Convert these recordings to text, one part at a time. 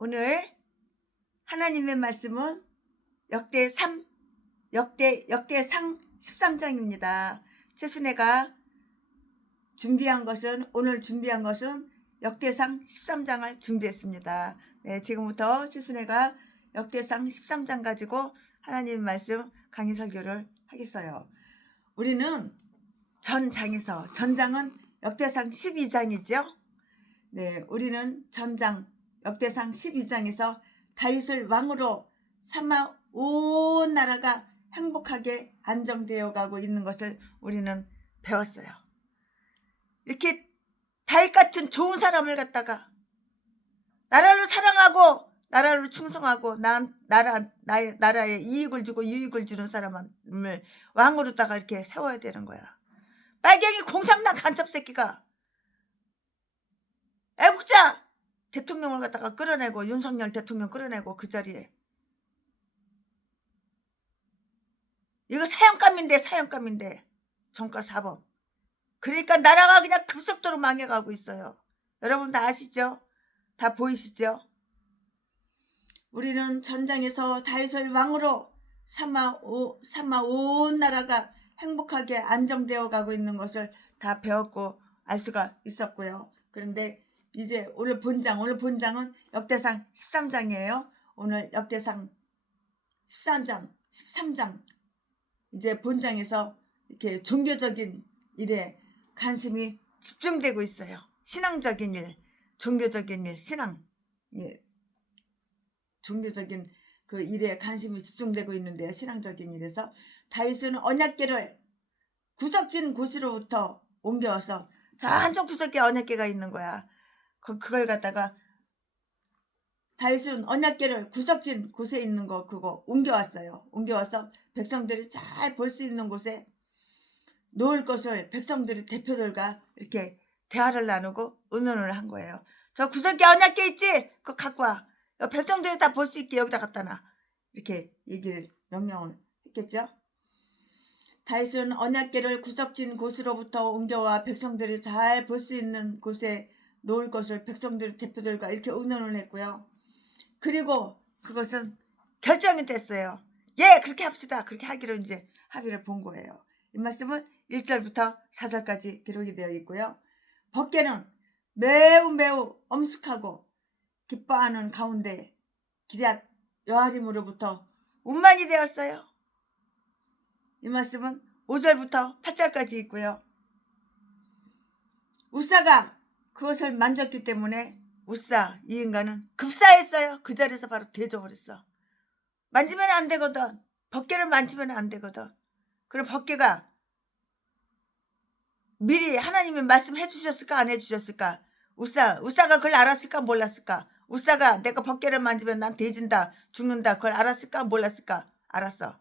오늘 하나님의 말씀은 역대상 13장입니다. 최순애가 오늘 준비한 것은 역대상 13장을 준비했습니다. 네, 지금부터 최순애가 역대상 13장 가지고 하나님의 말씀 강의 설교를 하겠어요. 우리는 전장은 역대상 12장이죠. 네, 우리는 역대상 12장에서 다윗을 왕으로 삼아 온 나라가 행복하게 안정되어 가고 있는 것을 우리는 배웠어요. 이렇게 다윗 같은 좋은 사람을 갖다가 나라를 사랑하고 나라를 충성하고 나라에 이익을 주고 유익을 주는 사람을 왕으로다가 이렇게 세워야 되는 거야. 빨갱이 공산당 간첩 새끼가 애국자 대통령을 갖다가 끌어내고 윤석열 대통령 끌어내고 그 자리에 이거 사형감인데 정가 사법. 그러니까 나라가 그냥 급속도로 망해가고 있어요. 여러분 다 아시죠? 다 보이시죠? 우리는 전장에서 다윗을 왕으로 삼아 온 나라가 행복하게 안정되어 가고 있는 것을 다 배웠고 알 수가 있었고요. 그런데 이제 오늘 본장은 역대상 13장이에요. 오늘 역대상 13장 이제 본장에서 이렇게 종교적인 일에 관심이 집중되고 있어요. 신앙적인 일, 종교적인 일, 종교적인 그 일에 관심이 집중되고 있는데요. 신앙적인 일에서 다윗은 언약궤를 구석진 곳으로부터 옮겨와서 저 한쪽 구석에 언약궤가 있는 거야. 그걸 갖다가 다윗은 언약궤를 구석진 곳에 있는 거 그거 옮겨왔어요. 옮겨와서 백성들이 잘 볼 수 있는 곳에 놓을 것을 백성들이 대표들과 이렇게 대화를 나누고 의논을 한 거예요. 저 구석에 언약궤 있지? 그거 갖고 와. 백성들이 다 볼 수 있게 여기다 갖다 놔. 이렇게 명령을 했겠죠. 다윗은 언약궤를 구석진 곳으로부터 옮겨와 백성들이 잘 볼 수 있는 곳에 놓을 것을 백성들 대표들과 이렇게 의논을 했고요. 그리고 그것은 결정이 됐어요. 예, 그렇게 합시다. 그렇게 하기로 이제 합의를 본 거예요. 이 말씀은 1절부터 4절까지 기록이 되어 있고요. 법궤는 매우 엄숙하고 기뻐하는 가운데 기럇 여아림으로부터 운만이 되었어요. 이 말씀은 5절부터 8절까지 있고요. 우사가 그것을 만졌기 때문에 이 인간은 급사했어요. 그 자리에서 바로 돼져버렸어. 만지면 안 되거든. 법궤를 만지면 안 되거든. 그럼 법궤가 미리 하나님이 말씀해 주셨을까 안 해주셨을까? 우사가 그걸 알았을까 몰랐을까? 우사가 내가 법궤를 만지면 난 돼진다 죽는다 그걸 알았을까 몰랐을까? 알았어.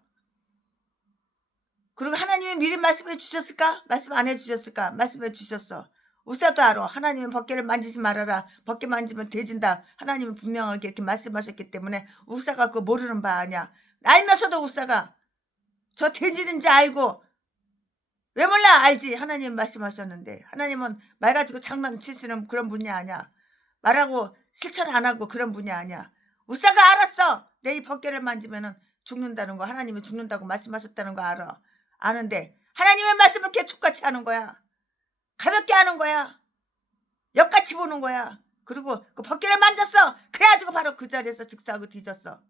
그리고 하나님이 미리 말씀해 주셨을까? 말씀 안 해주셨을까? 말씀해 주셨어. 우사도 알아. 하나님은 법궤를 만지지 말아라. 법궤 만지면 돼진다. 하나님은 분명하게 이렇게 말씀하셨기 때문에 우사가 그거 모르는 바 아니야. 알면서도 우사가 저 돼지는지 알고 왜 몰라? 알지. 하나님 말씀하셨는데 하나님은 말 가지고 장난치시는 그런 분이 아니야. 말하고 실천 안 하고 그런 분이 아니야. 우사가 알았어. 내 이 법궤를 만지면 죽는다는 거 하나님이 죽는다고 말씀하셨다는 거 알아. 아는데 하나님의 말씀을 개축같이 하는 거야. 가볍게 하는 거야. 역같이 보는 거야. 그리고 그 법궤를 만졌어. 그래가지고 바로 그 자리에서 즉사하고 뒤졌어.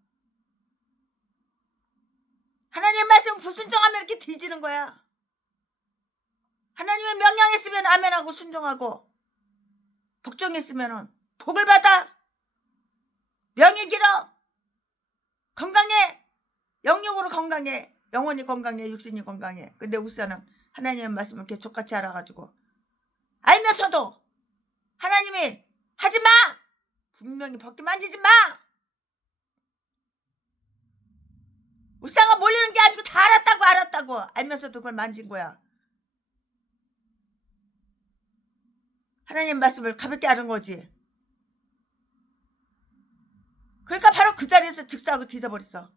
하나님의 말씀 불순종하면 이렇게 뒤지는 거야. 하나님의 명령했으면 아멘하고 순종하고 복종했으면 복을 받아. 명이 길어. 건강해. 영육으로 건강해. 영혼이 건강해. 육신이 건강해. 근데 우사는 하나님의 말씀을 이렇게 족같이 알아가지고 알면서도 하나님이 하지마. 분명히 법궤 만지지 마. 우사가 몰리는 게 아니고 다 알았다고 알면서도 그걸 만진 거야. 하나님 말씀을 가볍게 알은 거지. 그러니까 바로 그 자리에서 즉사하고 뒤져버렸어.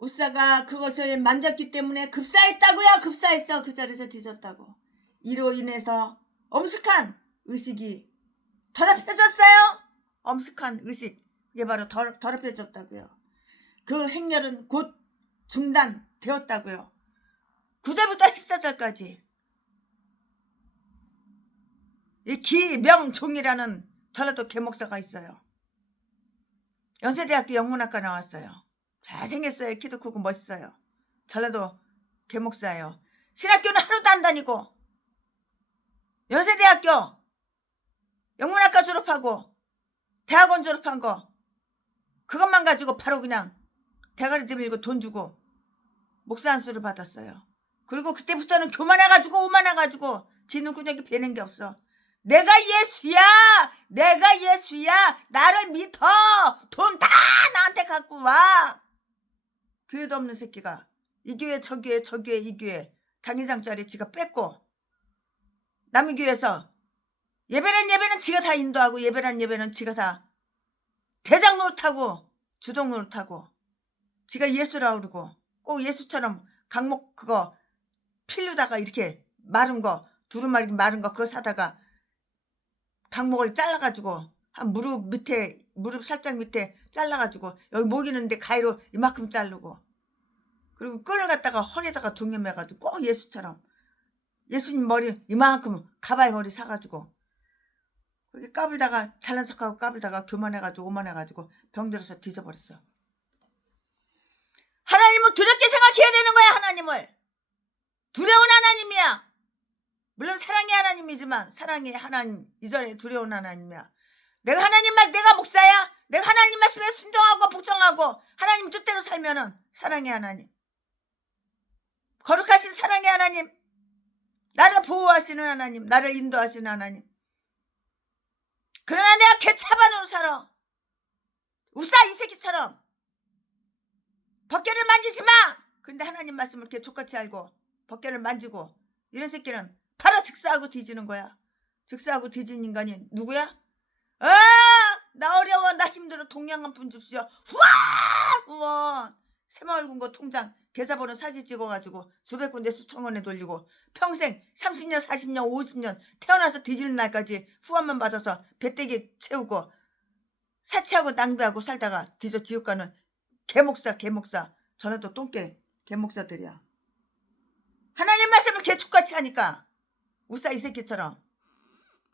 우사가 그것을 만졌기 때문에 급사했다고요. 급사했어. 그 자리에서 뒤졌다고. 이로 인해서 엄숙한 의식이 더럽혀졌어요. 엄숙한 의식. 이게 바로 더럽혀졌다고요. 그 행렬은 곧 중단되었다고요. 9절부터 14절까지. 이 기명종이라는 전라도 계목사가 있어요. 연세대학교 영문학과 나왔어요. 잘생겼어요. 키도 크고 멋있어요. 전라도 계목사예요. 신학교는 하루도 안 다니고 연세대학교 영문학과 졸업하고 대학원 졸업한 거 그것만 가지고 바로 그냥 대가리 들밀고 돈 주고 목사 안수를 받았어요. 그리고 그때부터는 교만해가지고 오만해가지고 지 눈구녕이 베는 게 없어. 내가 예수야. 내가 예수야. 나를 믿어. 돈 다 나한테 갖고 와. 교회도 없는 새끼가 이 교회 저 교회 저 교회 이 교회 당회장짜리 지가 뺏고 남의 교회에서 예배는 지가 다 인도하고 예배는 지가 다 대장 노릇하고 주동 노릇하고 지가 예수라 그러고 꼭 예수처럼 강목 그거 필르다가 이렇게 마른 거 두루마리 마른 거 그거 사다가 강목을 잘라가지고 한 무릎 살짝 밑에 잘라가지고 여기 목 있는데 가위로 이만큼 자르고 그리고 끈을 갖다가 허리에다가 동여매가지고 꼭 예수처럼 예수님 머리 이만큼 가발 머리 사가지고 그렇게 까불다가 잘난 척하고 까불다가 교만해가지고 오만해가지고 병들어서 뒤져버렸어. 하나님을 두렵게 생각해야 되는 거야. 하나님을 두려운 하나님이야. 물론 사랑의 하나님이지만 사랑의 하나님 이전에 두려운 하나님이야. 내가 하나님 말 내가 목사야. 내가 하나님 말씀에 순종하고 복종하고 하나님 뜻대로 살면은 사랑의 하나님 거룩하신 사랑의 하나님 나를 보호하시는 하나님 나를 인도하시는 하나님. 그러나 내가 개차반으로 살아. 우사 이 새끼처럼 벗개를 만지지 마. 그런데 하나님 말씀을 이렇게 족같이 알고 벗개를 만지고 이런 새끼는 바로 즉사하고 뒤지는 거야. 즉사하고 뒤진 인간이 누구야? 나 어려워. 나 힘들어. 동양 한 푼 줍시오. 후원 새마을금고 통장 계좌번호 사진 찍어가지고 수백 군데 수천 원에 돌리고 평생 30년 40년 50년 태어나서 뒤지는 날까지 후원만 받아서 배때기 채우고 사치하고 낭비하고 살다가 뒤져 지옥 가는 개목사 전라도 똥개 개목사들이야. 하나님 말씀을 개축같이 하니까 우사 이 새끼처럼.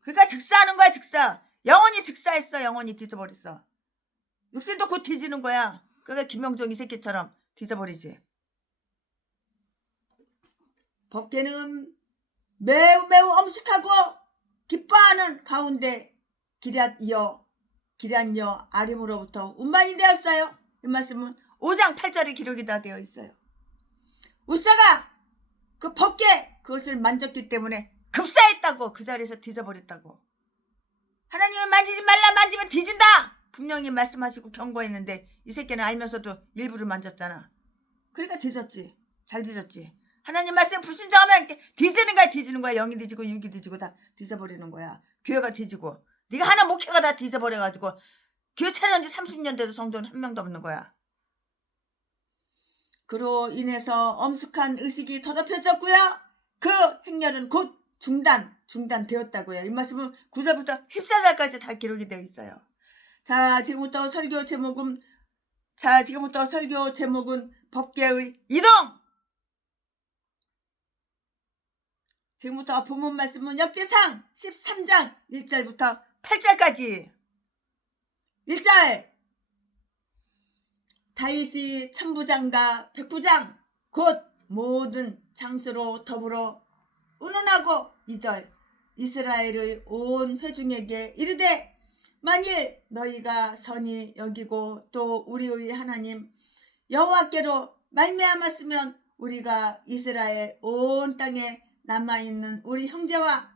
그러니까 즉사하는 거야. 즉사. 영원히 즉사했어. 영원히 뒤져버렸어. 육신도 곧 뒤지는 거야. 그러니까 김영종 이 새끼처럼 뒤져버리지. 법계는 매우 엄숙하고 기뻐하는 가운데 기란여 아림으로부터 운반이 되었어요. 이 말씀은 5장 8절에 기록이 다 되어 있어요. 우사가 그 법계 그것을 만졌기 때문에 급사했다고. 그 자리에서 뒤져버렸다고. 하나님을 만지지 말라. 만지면 뒤진다 분명히 말씀하시고 경고했는데 이 새끼는 알면서도 일부러 만졌잖아. 그러니까 뒤졌지. 잘 뒤졌지. 하나님 말씀 불순종하면 뒤지는 거야. 영이 뒤지고 육이 뒤지고 다 뒤져버리는 거야. 교회가 뒤지고 네가 하는 목회가 다 뒤져버려가지고 교회 차려온 지 30년 돼도 성도는 한 명도 없는 거야. 그로 인해서 엄숙한 의식이 더럽혀졌고요. 그 행렬은 곧 중단되었다고요. 이 말씀은 9절부터 14절까지 다 기록이 되어 있어요. 지금부터 설교 제목은 법계의 이동. 지금부터 본문 말씀은 역대상 13장 1절부터 8절까지. 1절 다윗이 천부장과 백부장 곧 모든 장수로 더불어 운운하고 2절 이스라엘의 온 회중에게 이르되 만일 너희가 선히 여기고 또 우리의 하나님 여호와께로 말미암았으면 우리가 이스라엘 온 땅에 남아있는 우리 형제와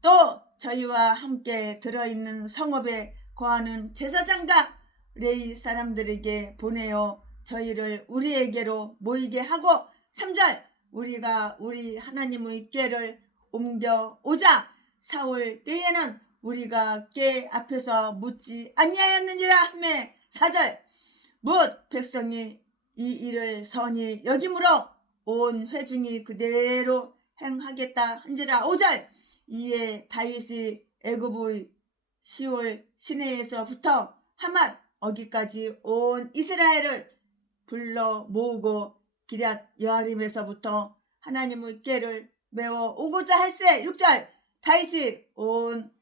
또 저희와 함께 들어있는 성읍에 거하는 제사장과 레위 사람들에게 보내어 저희를 우리에게로 모이게 하고 3절 우리가 우리 하나님의 궤를 옮겨오자 사올 때에는 우리가 궤 앞에서 묻지 아니하였느니라 하매 4절 뭇 백성이 이 일을 선히 여김으로 온 회중이 그대로 행하겠다 한지라. 5절 이에 다윗이 애굽의 시올 시내에서부터 하맛 어기까지 온 이스라엘을 불러 모으고 기럇 여아림에서부터 하나님의 궤를 메워 오고자 할세. 6절 다윗이 온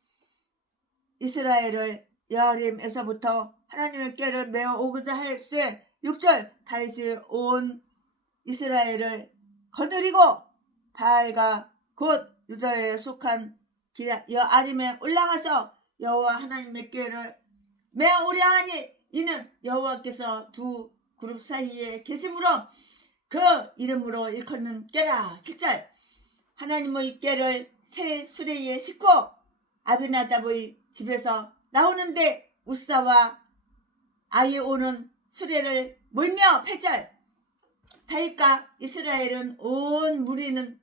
이스라엘을 여아림에서부터 하나님의 궤를 메워 오고자 할세. 6절 다윗이 온 이스라엘을 거느리고 바알과 곧 유다에 속한 기럇 여아림에 올라가서 여호와 하나님의 궤를 메어 오려 하니 이는 여호와께서 두 그룹 사이에 계심으로 그 이름으로 일컫는 궤라. 7절 하나님의 궤를 새 수레에 싣고 아비나답의 집에서 나오는데 우사와 아예 오는 수레를 몰며. 8절 다윗과 이스라엘 온 무리는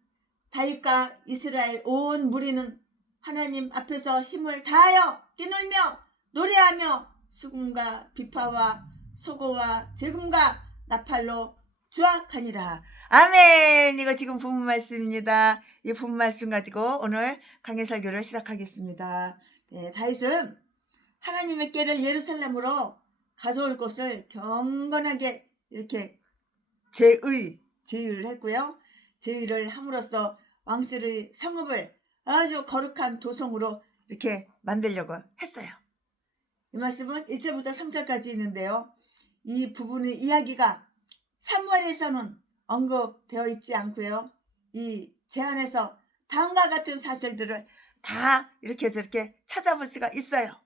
하나님 앞에서 힘을 다하여 뛰놀며 노래하며 수금과 비파와 소고와 제금과 나팔로 주악하니라. 아멘. 이거 지금 본문 말씀입니다. 이 본문 말씀 가지고 오늘 강해 설교를 시작하겠습니다. 다윗은 하나님의 궤를 예루살렘으로 가져올 것을 경건하게 이렇게 제의를 했고요. 제의를 함으로써 왕실의 성읍을 아주 거룩한 도성으로 이렇게 만들려고 했어요. 이 말씀은 1절부터 3절까지 있는데요. 이 부분의 이야기가 사무엘에서는 언급되어 있지 않고요. 이 제안에서 다음과 같은 사실들을 다 이렇게 저렇게 찾아볼 수가 있어요.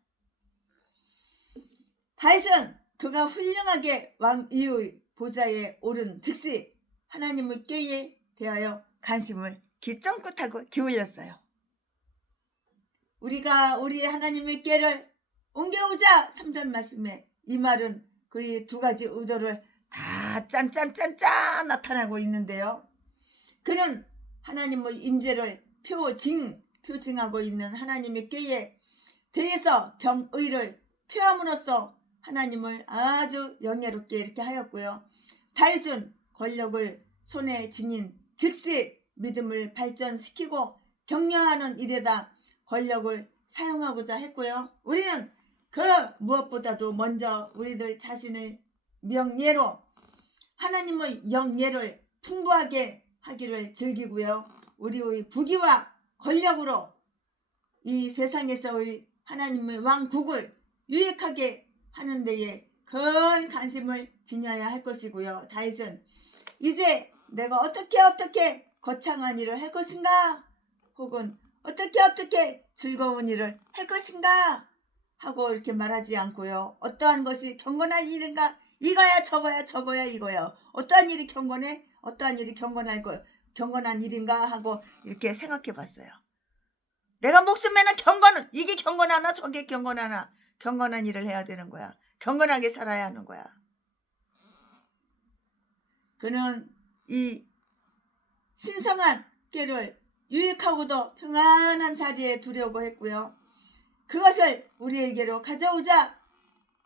다윗은 그가 훌륭하게 왕이의 보좌에 오른 즉시 하나님의 궤에 대하여 관심을 쫑긋하고 기울였어요. 우리가 우리 하나님의 궤를 옮겨오자. 3절 말씀에 이 말은 그의 두 가지 의도를 다 짠짠짠짠 나타나고 있는데요. 그는 하나님의 임재를 표징하고 있는 하나님의 궤에 대해서 경의를 표함으로써 하나님을 아주 영예롭게 이렇게 하였고요. 다윗은 권력을 손에 지닌 즉시 믿음을 발전시키고 격려하는 일에다 권력을 사용하고자 했고요. 우리는 그 무엇보다도 먼저 우리들 자신의 명예로 하나님의 영예를 풍부하게 하기를 즐기고요. 우리의 부귀와 권력으로 이 세상에서의 하나님의 왕국을 유익하게 하는 데에 큰 관심을 지녀야 할 것이고요. 다윗은 이제 내가 어떻게 거창한 일을 할 것인가, 혹은 어떻게 즐거운 일을 할 것인가 하고 이렇게 말하지 않고요. 어떠한 것이 경건한 일인가, 이거야 저거야 이거야. 어떠한 일이 경건해, 어떠한 일이 경건한 일인가 하고 이렇게 생각해 봤어요. 내가 목숨에는 이게 경건하나 저게 경건하나, 경건한 일을 해야 되는 거야. 경건하게 살아야 하는 거야. 그는 이 신성한 궤를 유익하고도 평안한 자리에 두려고 했고요. 그것을 우리에게로 가져오자.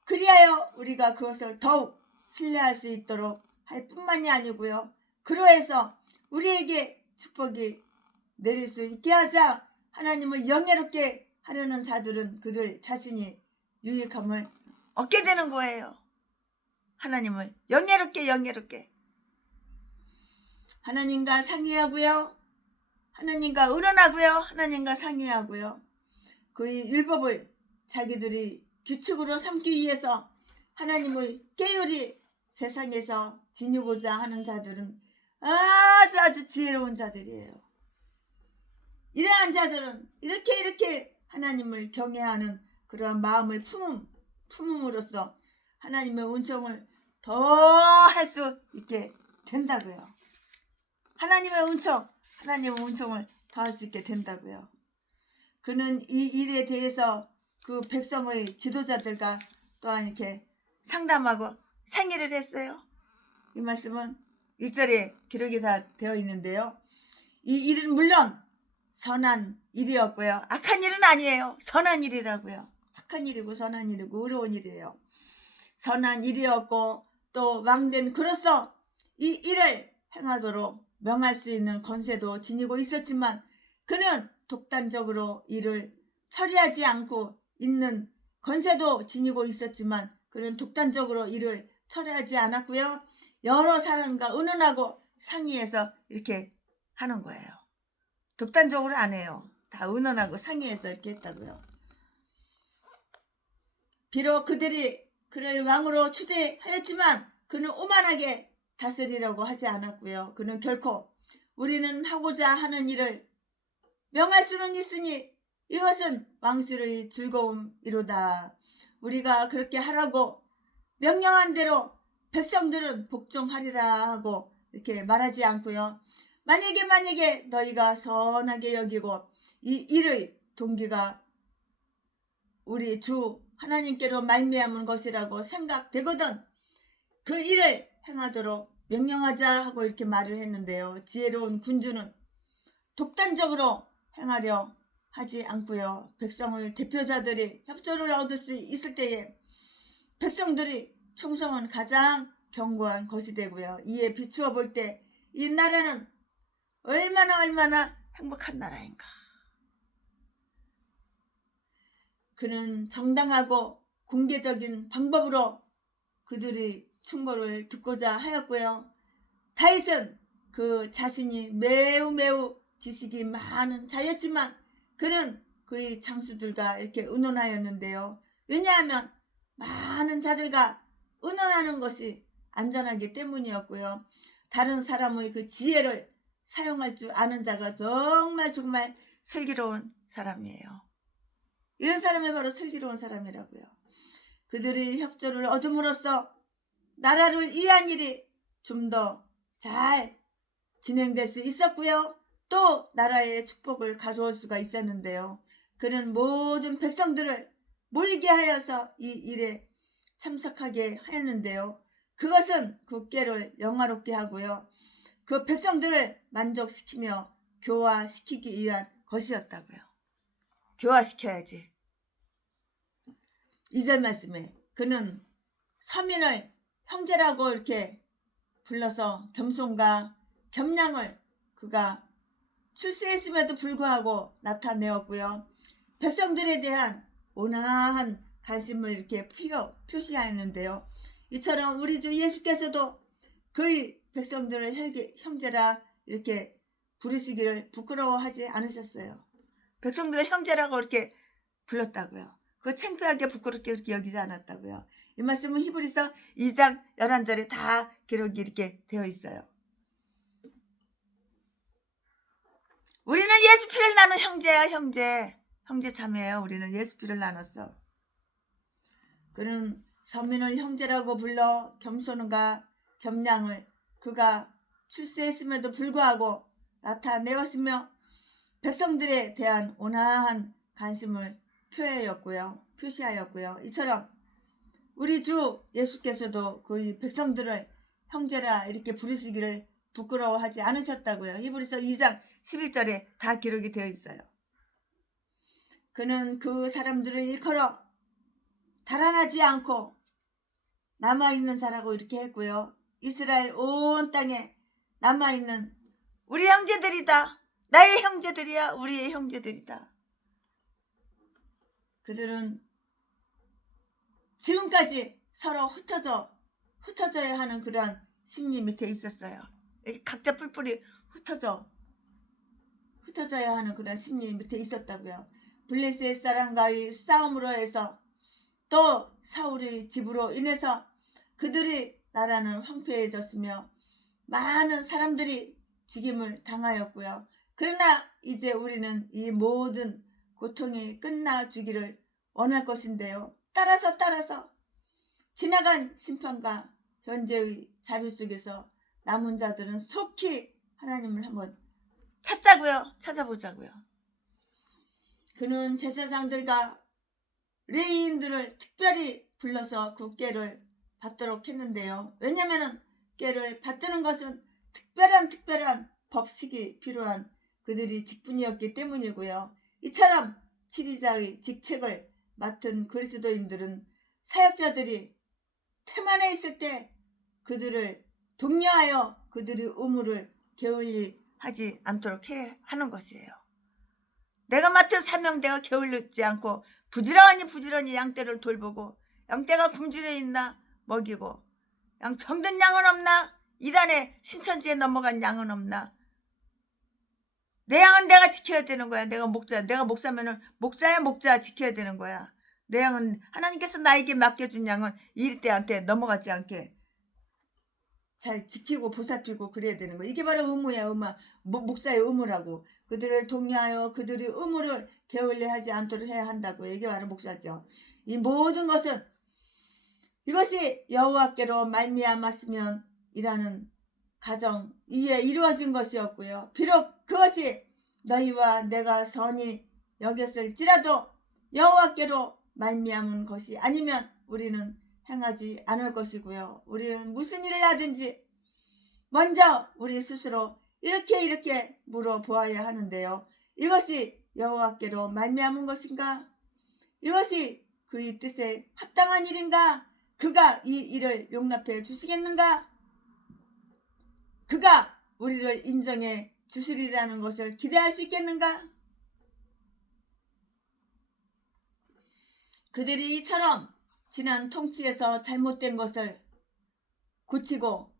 그리하여 우리가 그것을 더욱 신뢰할 수 있도록 할 뿐만이 아니고요. 그로해서 우리에게 축복이 내릴 수 있게 하자. 하나님을 영예롭게 하려는 자들은 그들 자신이 유익함을 얻게 되는 거예요. 하나님을 영예롭게 하나님과 상의하고요. 하나님과 의논하고요. 하나님과 상의하고요. 그의 율법을 자기들이 규칙으로 삼기 위해서 하나님의 계율이 세상에서 지니고자 하는 자들은 아주 지혜로운 자들이에요. 이러한 자들은 이렇게 하나님을 경외하는 그러한 마음을 품음으로써 하나님의 은총을 더 할 수 있게 된다고요. 하나님의 은총을 더 할 수 있게 된다고요. 그는 이 일에 대해서 그 백성의 지도자들과 또한 이렇게 상담하고 상의를 했어요. 이 말씀은 1절에 기록이 다 되어 있는데요. 이 일은 물론 선한 일이었고요. 악한 일은 아니에요. 선한 일이라고요. 착한 일이고 선한 일이고 의로운 일이에요. 선한 일이었고 또 왕된 그로서 이 일을 행하도록 명할 수 있는 권세도 지니고 있었지만 그는 독단적으로 일을 처리하지 않고 있는 권세도 지니고 있었지만 그는 독단적으로 일을 처리하지 않았고요. 여러 사람과 의논하고 상의해서 이렇게 하는 거예요. 독단적으로 안 해요. 다 의논하고 상의해서 이렇게 했다고요. 비록 그들이 그를 왕으로 추대하였지만 그는 오만하게 다스리려고 하지 않았고요. 그는 결코 우리는 하고자 하는 일을 명할 수는 있으니 이것은 왕실의 즐거움이로다. 우리가 그렇게 하라고 명령한 대로 백성들은 복종하리라 하고 이렇게 말하지 않고요. 만약에 너희가 선하게 여기고 이 일의 동기가 우리 주 하나님께로 말미암은 것이라고 생각되거든 그 일을 행하도록 명령하자 하고 이렇게 말을 했는데요. 지혜로운 군주는 독단적으로 행하려 하지 않고요. 백성의 대표자들이 협조를 얻을 수 있을 때에 백성들이 충성은 가장 견고한 것이 되고요. 이에 비추어 볼 때 이 나라는 얼마나 행복한 나라인가. 그는 정당하고 공개적인 방법으로 그들의 충고를 듣고자 하였고요. 다윗은 그 자신이 매우 지식이 많은 자였지만 그는 그의 장수들과 이렇게 의논하였는데요. 왜냐하면 많은 자들과 의논하는 것이 안전하기 때문이었고요. 다른 사람의 그 지혜를 사용할 줄 아는 자가 정말 슬기로운 사람이에요. 이런 사람이 바로 슬기로운 사람이라고요. 그들이 협조를 얻음으로써 나라를 위한 일이 좀 더 잘 진행될 수 있었고요. 또 나라의 축복을 가져올 수가 있었는데요. 그는 모든 백성들을 모이게 하여서 이 일에 참석하게 하였는데요. 그것은 그 꾀를 영화롭게 하고요. 그 백성들을 만족시키며 교화시키기 위한 것이었다고요. 교화시켜야지. 2절 말씀에 그는 서민을 형제라고 이렇게 불러서 겸손과 겸양을 그가 출세했음에도 불구하고 나타내었고요. 백성들에 대한 온화한 관심을 이렇게 표시하였는데요. 이처럼 우리 주 예수께서도 그의 백성들을 형제라 이렇게 부르시기를 부끄러워하지 않으셨어요. 백성들을 형제라고 이렇게 불렀다고요. 그거 창피하게 부끄럽게 이렇게 여기지 않았다고요. 이 말씀은 히브리서 2장 11절에 다 기록이 이렇게 되어 있어요. 우리는 예수 피를 나눈 형제야. 형제 자매예요. 우리는 예수 피를 나눴어. 그는 서민을 형제라고 불러 겸손과 겸양을 그가 출세했음에도 불구하고 나타내었으며 백성들에 대한 온화한 관심을 표시하였고요. 이처럼 우리 주 예수께서도 그의 백성들을 형제라 이렇게 부르시기를 부끄러워하지 않으셨다고요. 히브리서 2장 11절에 다 기록이 되어 있어요. 그는 그 사람들을 일컬어 달아나지 않고 남아있는 자라고 이렇게 했고요. 이스라엘 온 땅에 남아있는 우리 형제들이다. 나의 형제들이야. 우리의 형제들이다. 그들은 지금까지 서로 흩어져야 하는 그런 심리 밑에 있었어요. 각자 뿔뿔이 흩어져야 하는 그런 심리 밑에 있었다고요. 블레셋 사람과의 싸움으로 해서 또 사울의 집으로 인해서 그들이 나라는 황폐해졌으며 많은 사람들이 죽임을 당하였고요. 그러나 이제 우리는 이 모든 고통이 끝나주기를 원할 것인데요. 따라서 지나간 심판과 현재의 자비 속에서 남은 자들은 속히 하나님을 한번 찾아보자고요. 그는 제사장들과 레위인들을 특별히 불러서 그 꾀를 받도록 했는데요. 왜냐하면 꾀를 받드는 것은 특별한 법식이 필요한 그들이 직분이었기 때문이고요. 이처럼 치리자의 직책을 맡은 그리스도인들은 사역자들이 태만해 있을 때 그들을 독려하여 그들의 의무를 게을리 하지 않도록 하는 것이에요. 내가 맡은 사명 내가 게을르지 않고 부지런히 양떼를 돌보고, 양떼가 굶주려 있나 먹이고, 병든 양은 없나, 이단에 신천지에 넘어간 양은 없나, 내 양은 내가 지켜야 되는 거야. 내가 목사면은 목사야 목자 지켜야 되는 거야. 내 양은 하나님께서 나에게 맡겨준 양은 이리때한테 넘어가지 않게 잘 지키고 보살피고 그래야 되는 거야. 이게 바로 의무야. 목사의 의무라고. 그들을 독려하여 그들의 의무를 게을리 하지 않도록 해야 한다고. 이게 바로 목사죠. 이 모든 것은 이것이 여호와께로 말미암았으면 이라는 가정 이에 이루어진 것이었고요. 비록 그것이 너희와 내가 선히 여겼을지라도 여호와께로 말미암은 것이 아니면 우리는 행하지 않을 것이고요. 우리는 무슨 일을 하든지 먼저 우리 스스로 이렇게 물어보아야 하는데요. 이것이 여호와께로 말미암은 것인가? 이것이 그의 뜻에 합당한 일인가? 그가 이 일을 용납해 주시겠는가? 그가 우리를 인정해 주시리라는 것을 기대할 수 있겠는가? 그들이 이처럼 지난 통치에서 잘못된 것을 고치고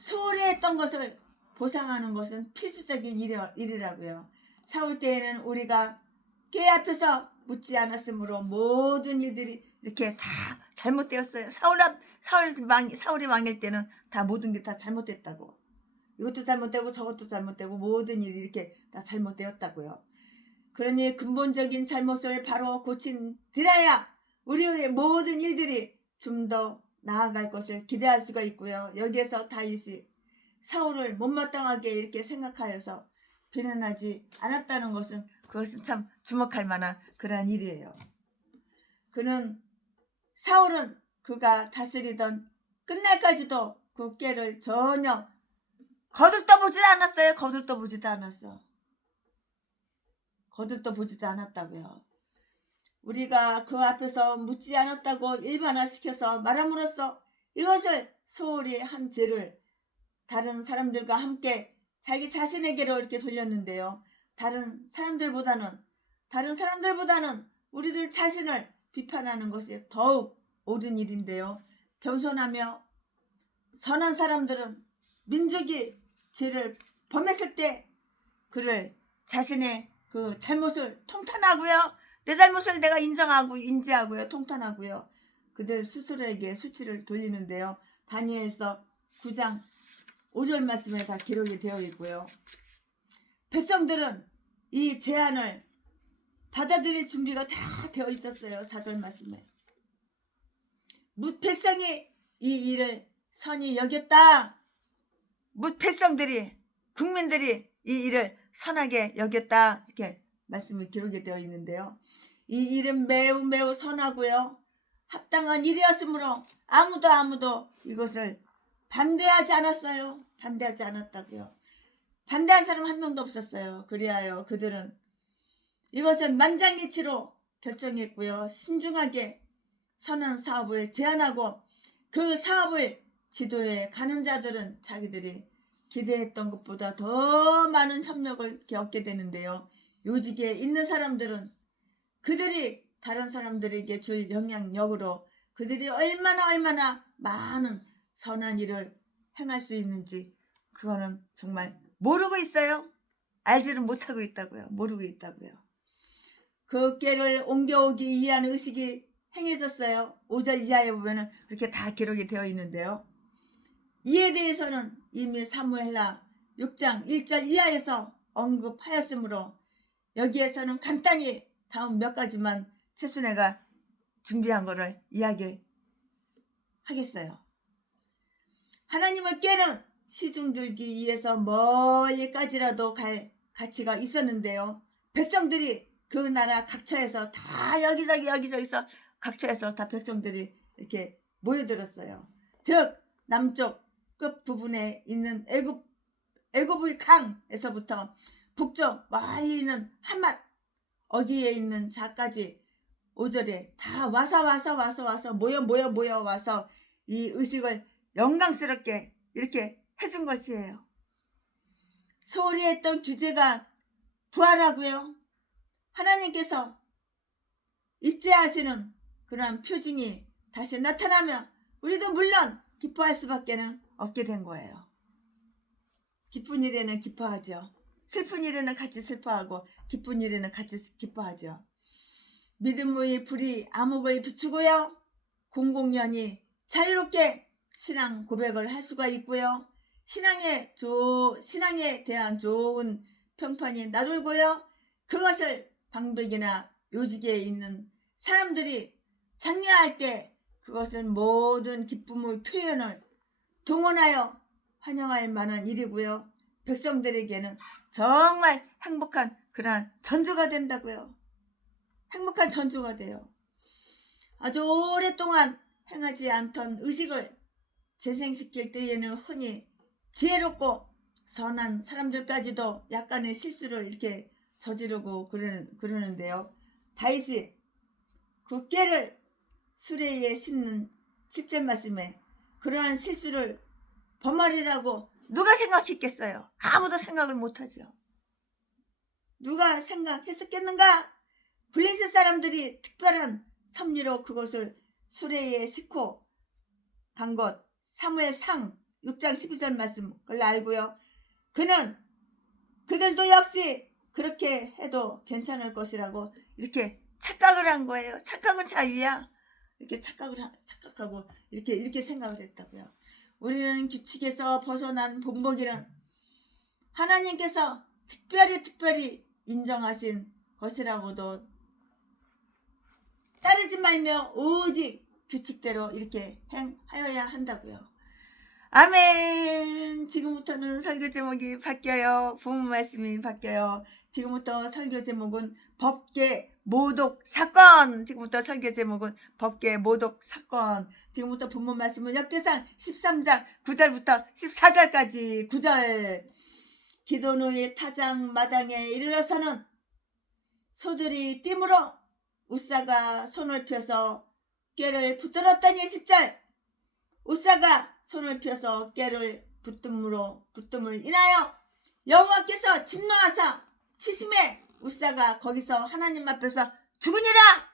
소홀히 했던 것을 보상하는 것은 필수적인 일이라고요. 사울 때에는 우리가 궤 앞에서 묻지 않았으므로 모든 일들이 이렇게 다 잘못되었어요. 사울이 왕일 때는 다 모든 게 다 잘못됐다고. 이것도 잘못되고 저것도 잘못되고 모든 일이 이렇게 다 잘못되었다고요. 그러니 근본적인 잘못을 바로 고친드려야 우리의 모든 일들이 좀 더 나아갈 것을 기대할 수가 있고요. 여기에서 다윗이 사울을 못마땅하게 이렇게 생각하여서 비난하지 않았다는 것은 그것은 참 주목할 만한 그러한 일이에요. 사울은 그가 다스리던 끝날까지도 그 꾀를 전혀 거들떠보지도 않았어요. 거들떠보지도 않았다고요. 우리가 그 앞에서 묻지 않았다고 일반화시켜서 말함으로써 이것을 소홀히 한 죄를 다른 사람들과 함께 자기 자신에게로 이렇게 돌렸는데요. 다른 사람들보다는 우리들 자신을 비판하는 것이 더욱 옳은 일인데요. 겸손하며 선한 사람들은 민족이 죄를 범했을 때 그를 자신의 그 잘못을 통탄하고요. 내 잘못을 내가 인지하고요. 통탄하고요. 그들 스스로에게 수치를 돌리는데요. 다니엘서 9장 5절 말씀에 다 기록이 되어 있고요. 백성들은 이 제안을 받아들일 준비가 다 되어 있었어요. 4절 말씀에. 백성이 이 일을 선히 여겼다. 국민들이 이 일을 선하게 여겼다. 이렇게 말씀이 기록이 되어 있는데요. 이 일은 매우 선하고요. 합당한 일이었으므로 아무도 이것을 반대하지 않았어요. 반대하지 않았다고요. 반대한 사람 한 명도 없었어요. 그리하여 그들은 이것을 만장일치로 결정했고요. 신중하게 선한 사업을 제안하고 그 사업을 지도해 가는 자들은 자기들이 기대했던 것보다 더 많은 협력을 얻게 되는데요. 요직에 있는 사람들은 그들이 다른 사람들에게 줄 영향력으로 그들이 얼마나 많은 선한 일을 행할 수 있는지 그거는 정말 모르고 있어요. 알지는 못하고 있다고요. 모르고 있다고요. 그 꾀를 옮겨오기 위한 의식이 행해졌어요. 5절 이하에 보면은 그렇게 다 기록이 되어 있는데요. 이에 대해서는 이미 사무엘하 6장 1절 이하에서 언급하였으므로 여기에서는 간단히 다음 몇 가지만 최순애가 준비한 거를 이야기하겠어요. 하나님의 꾀는 시중 들기 위해서 멀리까지라도 갈 가치가 있었는데요. 백성들이 그 나라 각처에서 다 여기저기서 각처에서 다 백성들이 이렇게 모여들었어요. 즉 남쪽 끝 부분에 있는 애굽의 강에서부터 북쪽 멀리 있는 하맛 어기에 있는 자까지 5절에 다 와서 모여 와서 이 의식을 영광스럽게 이렇게 해준 것이에요. 소홀히 했던 규제가 부활하고요. 하나님께서 입죄하시는 그러한 표징이 다시 나타나면 우리도 물론 기뻐할 수밖에 없게 된 거예요. 기쁜 일에는 기뻐하죠. 슬픈 일에는 같이 슬퍼하고 기쁜 일에는 같이 기뻐하죠. 믿음의 불이 암흑을 비추고요. 공공연히 자유롭게 신앙 고백을 할 수가 있고요. 신앙에 대한 좋은 평판이 나돌고요. 그것을 방백이나 요직에 있는 사람들이 장려할 때 그것은 모든 기쁨의 표현을 동원하여 환영할 만한 일이고요. 백성들에게는 정말 행복한 그러한 전주가 된다고요. 행복한 전주가 돼요. 아주 오랫동안 행하지 않던 의식을 재생시킬 때에는 흔히 지혜롭고 선한 사람들까지도 약간의 실수를 이렇게 저지르고 그러는데요. 다윗이 그 깨를 수레에 싣는 10절 말씀에 그러한 실수를 범하리라고 누가 생각했겠어요? 아무도 생각을 못하죠. 누가 생각했었겠는가? 블레셋 사람들이 특별한 섭리로 그것을 수레에 싣고 간 것 사무엘상 6장 12절 말씀 그걸 알고요. 그들도 역시 그렇게 해도 괜찮을 것이라고 이렇게 착각을 한 거예요. 착각은 자유야. 이렇게 착각하고 이렇게 생각을 했다고요. 우리는 규칙에서 벗어난 본보기는 하나님께서 특별히 인정하신 것이라고도 따르지 말며 오직 규칙대로 이렇게 행하여야 한다고요. 아멘. 지금부터는 설교 제목이 바뀌어요. 부문 말씀이 바뀌어요. 지금부터 설교 제목은 법계 모독 사건. 지금부터 설교 제목은 법계 모독 사건. 지금부터 본문 말씀은 역대상 13장 9절부터 14절까지 9절. 기도노의 타작 마당에 이르러서는 소들이 띠므로 우사가 손을 펴서 꾀를 붙들었더니 10절. 우사가 손을 펴서 꾀를 붙듦을 인하여 여호와께서 진노하사 치심에 우사가 거기서 하나님 앞에서 죽으니라.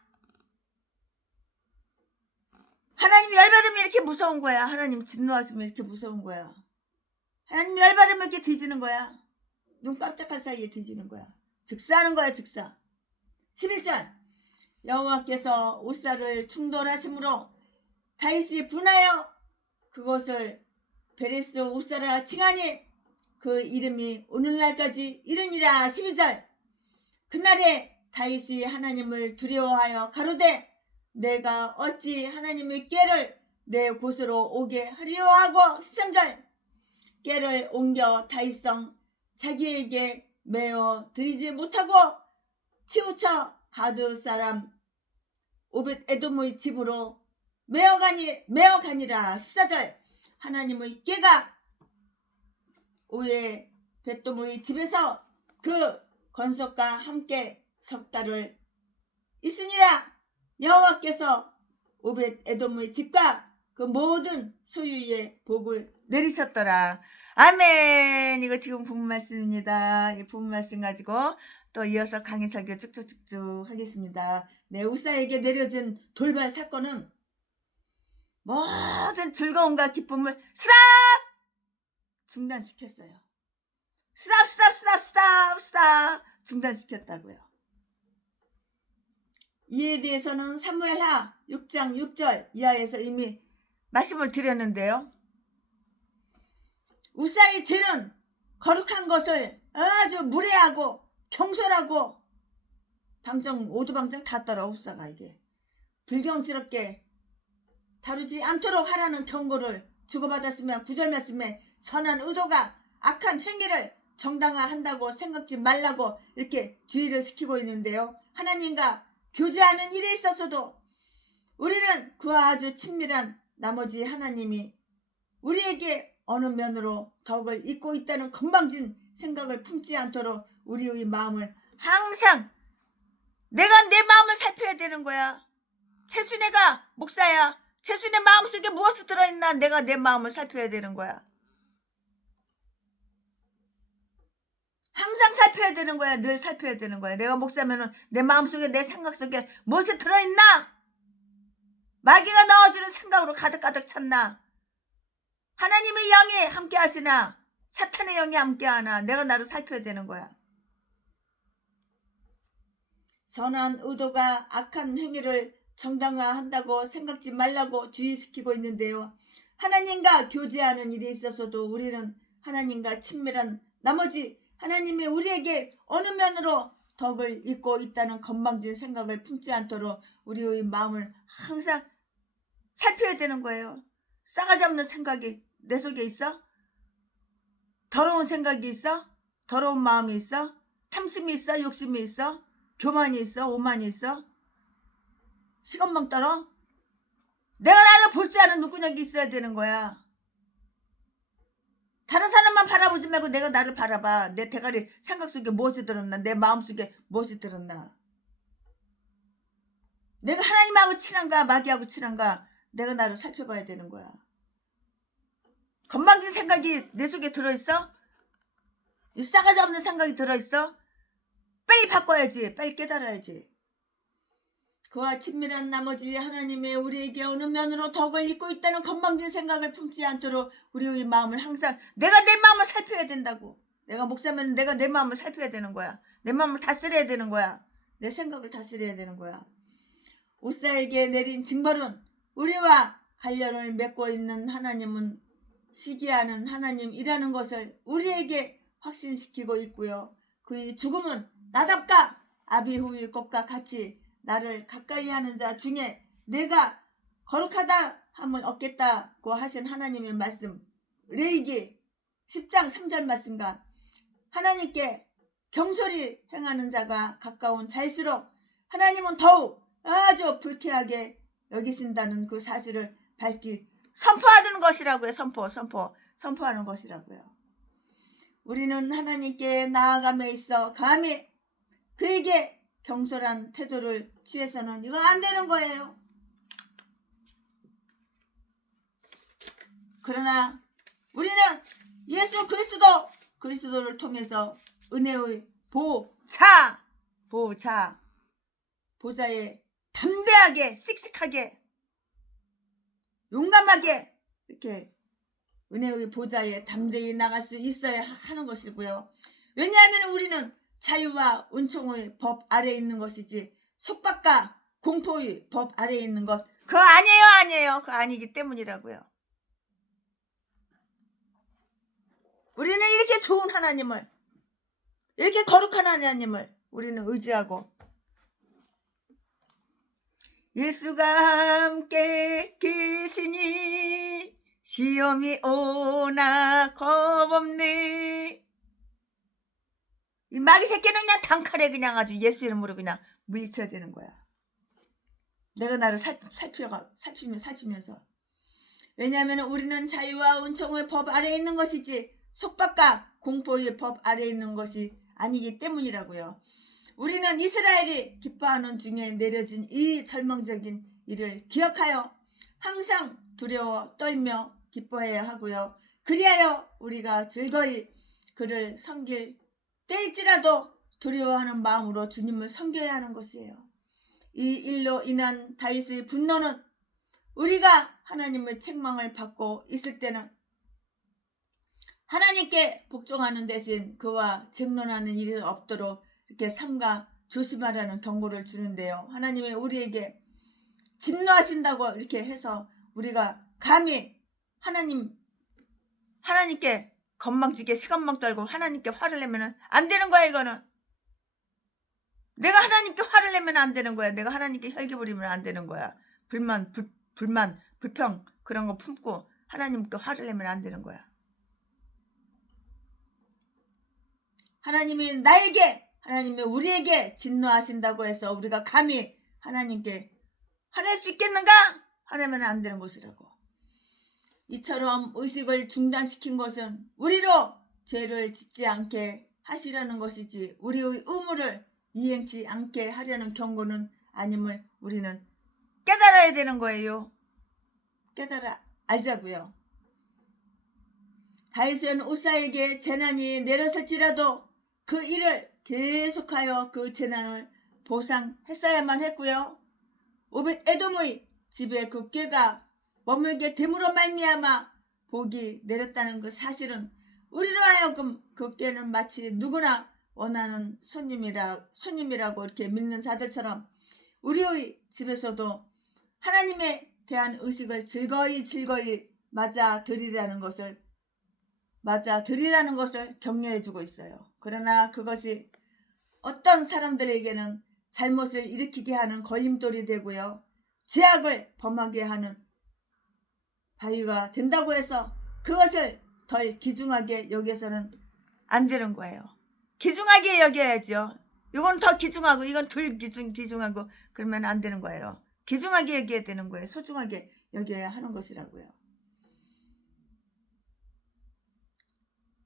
하나님 열받으면 이렇게 무서운 거야. 하나님 진노하시면 이렇게 무서운 거야. 하나님 열받으면 이렇게 뒤지는 거야. 눈 깜짝할 사이에 뒤지는 거야. 즉사하는 거야. 즉사. 11절. 여호와께서 우사를 충돌하심으로 다윗이 분하여 그것을 베레스 우사라 칭하니 그 이름이 오늘날까지 이르니라. 12절. 그날에 다윗이 하나님을 두려워하여 가로되 내가 어찌 하나님의 꾀를 내 곳으로 오게 하리요 하고 13절. 꾀를 옮겨 다윗성 자기에게 메어 드리지 못하고 치우쳐 가드 사람 오벳 에돔의 집으로 메어가니라. 14절. 하나님의 꾀가 오해 베돔의 집에서 그 건석과 함께 석 달을 있으니라. 여호와께서 오벳 에돔의 집과 그 모든 소유의 복을 내리셨더라. 아멘. 이거 지금 본문 말씀입니다. 이 본문 말씀 가지고 또 이어서 강의 설교 쭉쭉쭉쭉 하겠습니다. 네, 우사에게 내려진 돌발 사건은 모든 즐거움과 기쁨을 스탑! 중단시켰어요. 스탑! 중단시켰다고요. 이에 대해서는 사무엘하 6장 6절 이하에서 이미 말씀을 드렸는데요. 우사의 죄는 거룩한 것을 아주 무례하고 경솔하고 오두방정 다 떨어. 우사가 이게 불경스럽게 다루지 않도록 하라는 경고를 주고받았으면 9절 말씀에 선한 의도가 악한 행위를 정당화한다고 생각지 말라고 이렇게 주의를 시키고 있는데요. 하나님과 교제하는 일에 있어서도 우리는 그와 아주 친밀한 나머지 하나님이 우리에게 어느 면으로 덕을 잇고 있다는 건방진 생각을 품지 않도록 우리의 마음을 항상 내가 내 마음을 살펴야 되는 거야. 최순애가 목사야. 최순애 마음속에 무엇이 들어있나 내가 내 마음을 살펴야 되는 거야. 항상 살펴야 되는 거야. 늘 살펴야 되는 거야. 내가 목사면은 내 마음속에 내 생각 속에 무엇이 들어있나? 마귀가 넣어주는 생각으로 가득가득 찼나? 하나님의 영이 함께 하시나? 사탄의 영이 함께 하나? 내가 나를 살펴야 되는 거야. 선한 의도가 악한 행위를 정당화한다고 생각지 말라고 주의시키고 있는데요. 하나님과 교제하는 일이 있어서도 우리는 하나님과 친밀한 나머지 하나님이 우리에게 어느 면으로 덕을 잇고 있다는 건방진 생각을 품지 않도록 우리의 마음을 항상 살펴야 되는 거예요. 싸가지 없는 생각이 내 속에 있어? 더러운 생각이 있어? 더러운 마음이 있어? 탐심이 있어? 욕심이 있어? 교만이 있어? 오만이 있어? 시건멍 떨어? 내가 나를 볼 줄 아는 눈구녕이 있어야 되는 거야. 다른 사람만 바라보지 말고 내가 나를 바라봐. 내 대가리 생각 속에 무엇이 들었나? 내 마음 속에 무엇이 들었나? 내가 하나님하고 친한가? 마귀하고 친한가? 내가 나를 살펴봐야 되는 거야. 건방진 생각이 내 속에 들어있어? 이 싸가지 없는 생각이 들어있어? 빨리 바꿔야지. 빨리 깨달아야지. 그와 친밀한 나머지 하나님의 우리에게 어느 면으로 덕을 잇고 있다는 건방진 생각을 품지 않도록 우리의 마음을 항상 내가 내 마음을 살펴야 된다고. 내가 목사면 내가 내 마음을 살펴야 되는 거야. 내 마음을 다스려야 되는 거야. 내 생각을 다스려야 되는 거야. 우사에게 내린 징벌은 우리와 관련을 맺고 있는 하나님은 시기하는 하나님이라는 것을 우리에게 확신시키고 있고요. 그의 죽음은 나답과 아비후의 것과 같이 나를 가까이 하는 자 중에 내가 거룩하다 하면 얻겠다고 하신 하나님의 말씀, 레위기 10장 3절 말씀과 하나님께 경솔히 행하는 자가 가까운 자일수록 하나님은 더욱 아주 불쾌하게 여기신다는 그 사실을 밝히 선포하는 것이라고요. 선포하는 것이라고요. 우리는 하나님께 나아감에 있어 감히 그에게 경솔한 태도를 취해서는 이거 안 되는 거예요. 그러나 우리는 예수 그리스도를 통해서 은혜의 보좌에 담대하게 씩씩하게 용감하게 이렇게 은혜의 보좌에 담대히 나갈 수 있어야 하는 것이고요. 왜냐하면 우리는 자유와 은총의 법 아래에 있는 것이지 속박과 공포의 법 아래에 있는 것 그거 아니에요. 그거 아니기 때문이라고요. 우리는 이렇게 좋은 하나님을, 이렇게 거룩한 하나님을 우리는 의지하고 예수가 함께 계시니 시험이 오나 겁없네. 이 마귀 새끼는 그냥 단칼에 그냥 아주 예수 이름으로 그냥 물리쳐야 되는 거야. 내가 나를 살피면서. 왜냐하면 우리는 자유와 은총의 법 아래에 있는 것이지 속박과 공포의 법 아래에 있는 것이 아니기 때문이라고요. 우리는 이스라엘이 기뻐하는 중에 내려진 이 절망적인 일을 기억하여 항상 두려워 떨며 기뻐해야 하고요. 그리하여 우리가 즐거이 그를 섬길 때일지라도 두려워하는 마음으로 주님을 섬겨야 하는 것이에요. 이 일로 인한 다윗의 분노는 우리가 하나님의 책망을 받고 있을 때는 하나님께 복종하는 대신 그와 증론하는 일이 없도록 이렇게 삼가 조심하라는 경고를 주는데요. 하나님이 우리에게 진노하신다고 이렇게 해서 우리가 감히 하나님께 건방지게 시건망 떨고 하나님께 화를 내면 안 되는 거야. 이거는 내가 하나님께 화를 내면 안 되는 거야. 내가 하나님께 혈기 부리면 안 되는 거야. 불만, 불평 그런 거 품고 하나님께 화를 내면 안 되는 거야. 하나님이 우리에게 진노하신다고 해서 우리가 감히 하나님께 화낼 수 있겠는가? 화내면 안 되는 것이라고. 이처럼 의식을 중단시킨 것은 우리로 죄를 짓지 않게 하시려는 것이지 우리의 의무를 이행치 않게 하려는 경고는 아님을 우리는 깨달아야 되는 거예요. 깨달아 알자고요. 다윗은 우사에게 재난이 내렸을지라도 그 일을 계속하여 그 재난을 보상했어야만 했고요. 오벳 에돔의 집에 그 꾀가 머물게 됨으로 말미암아 복이 내렸다는 그 사실은 우리로 하여금 그 꾀는 마치 누구나 원하는 손님이라고 이렇게 믿는 자들처럼 우리의 집에서도 하나님에 대한 의식을 즐거이 맞아들이라는 것을 격려해 주고 있어요. 그러나 그것이 어떤 사람들에게는 잘못을 일으키게 하는 걸림돌이 되고요. 죄악을 범하게 하는 바위가 된다고 해서 그것을 덜 귀중하게 여기서는 안 되는 거예요. 귀중하게 여겨야죠. 이건 더 귀중하고 이건 덜 귀중하고 그러면 안 되는 거예요. 귀중하게 여겨야 되는 거예요. 소중하게 여겨야 하는 것이라고요.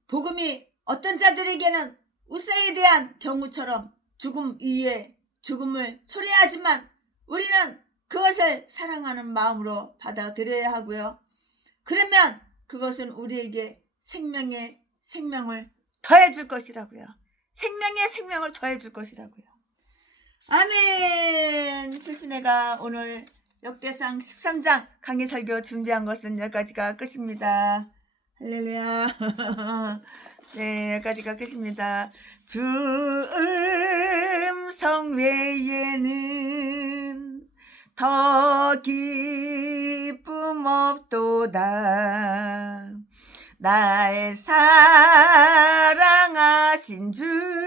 복음이 어떤 자들에게는 우사에 대한 경우처럼 죽음 위에 죽음을 초래하지만 우리는 그것을 사랑하는 마음으로 받아들여야 하고요. 그러면 그것은 우리에게 생명을 더해줄 것이라고요. 생명을 더해줄 것이라고요. 아멘. 출신애가 오늘 역대상 13장 강의 설교 준비한 것은 여기까지가 끝입니다. 할렐루야. 네, 여기까지가 끝입니다. 주 음성 외에는 더 기쁨 없도다. 날 사랑하신 주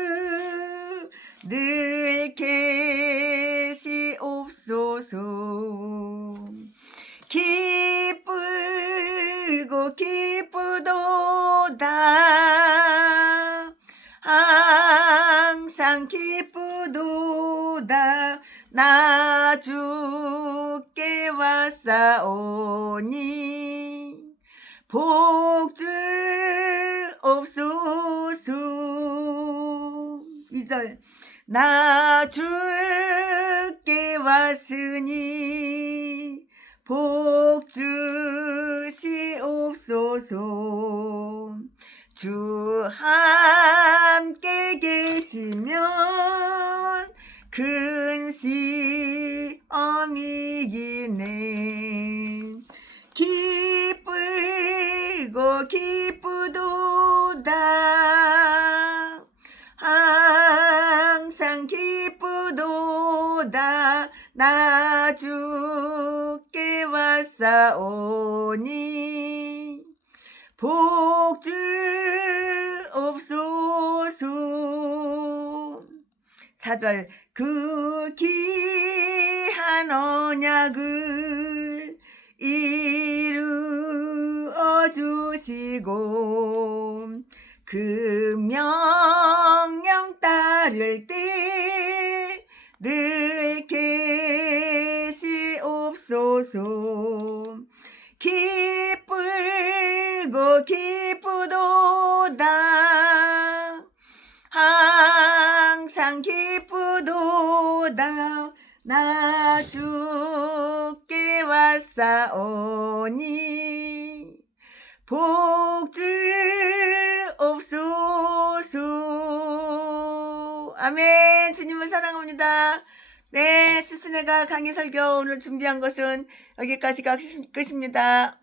늘 계시옵소서. 기쁘고 기쁘도다. 항상 기쁘도다. 나 주께 왔사오니 복주 옵소서. 2절 나 주께 왔으니 복 주시옵소서. 주 함께 계시면 큰 시험이기네. 기쁘고 기쁘도다. 항상 기쁘도다. 나 주께 왔사오니 복 주옵소서. 4절 그 귀한 언약을 이루어 주시고 그 명령 따를 때 늘 계시옵소서. 기쁘고 기쁘도다. 항상 기쁘도다. 나 주께 왔사오니 복 주옵소서. 아멘. 주님을 사랑합니다. 네, 칠순애가 강의 설교 오늘 준비한 것은 여기까지가 끝입니다.